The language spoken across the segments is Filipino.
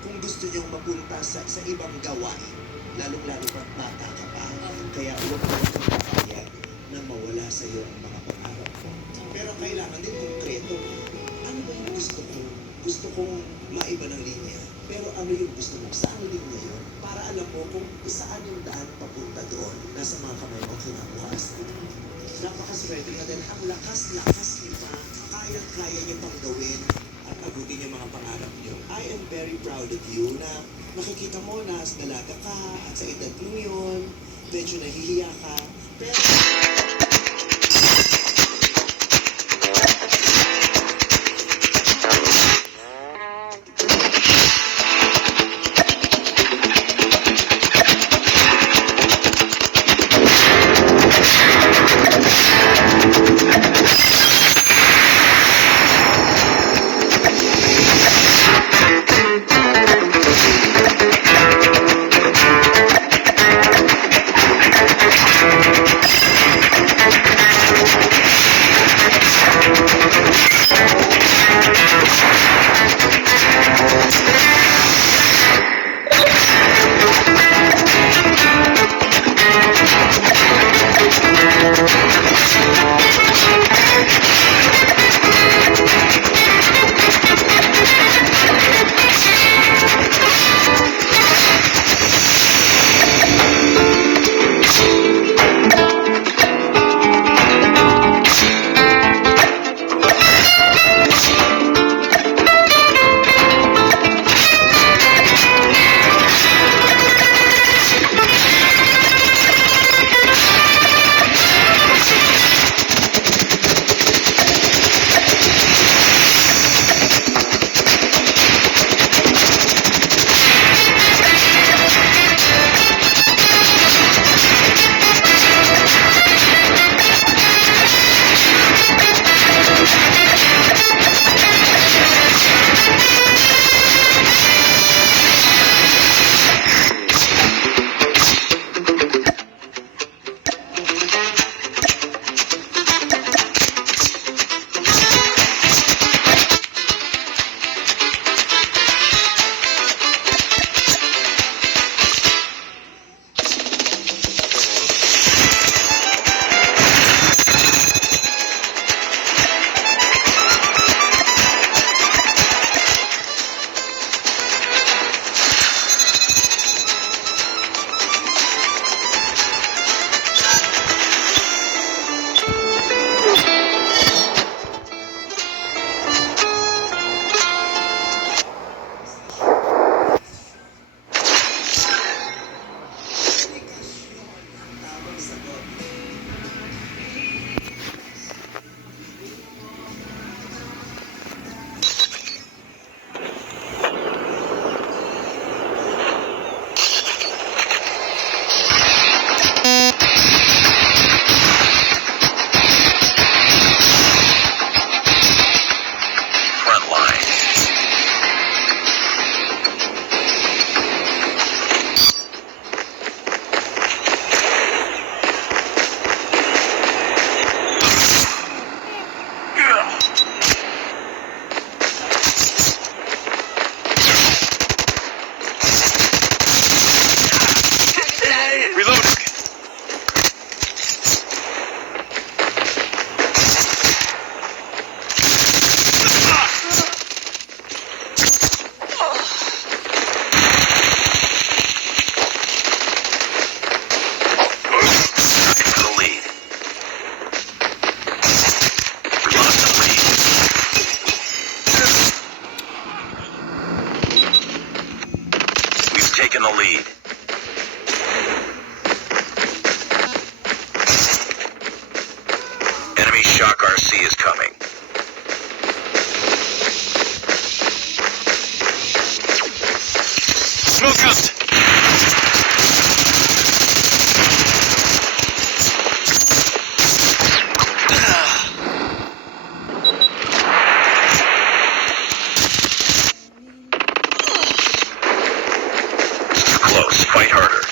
kung gusto niyong mapunta sa ibang gawain, lalong-lalo pa bata ka pa. Kaya huwag mo papayag na mawala sa iyo ang mga pangarap mo. Pero kailangan din konkreto. Ano ba yung gusto ko? Gusto kong maiba ng linya. Pero ano yung gusto mo? Saan linya yun? Para alam mo kung saan yung daan papunta doon. Nasa mga kamay mo kinabukasan. Napakaswerte nga dahil ang lakas-lakas niyo pa. Kaya-kaya niyo pang gawin at abutin yung mga pangarap niyo. I am very proud of you na makikita mo na dalaga ka at sa edad mo yun, medyo nahihiya ka. Pero taken the lead. Enemy Shock RC is coming. Smoke out! Close, fight harder.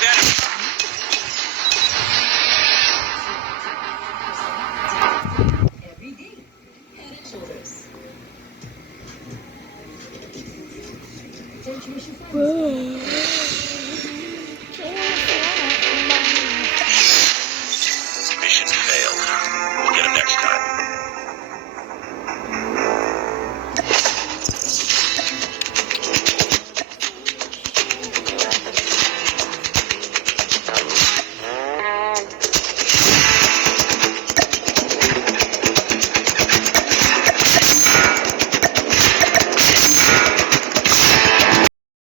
with enemy. Every day. Head and shoulders. Don't you wish you friends?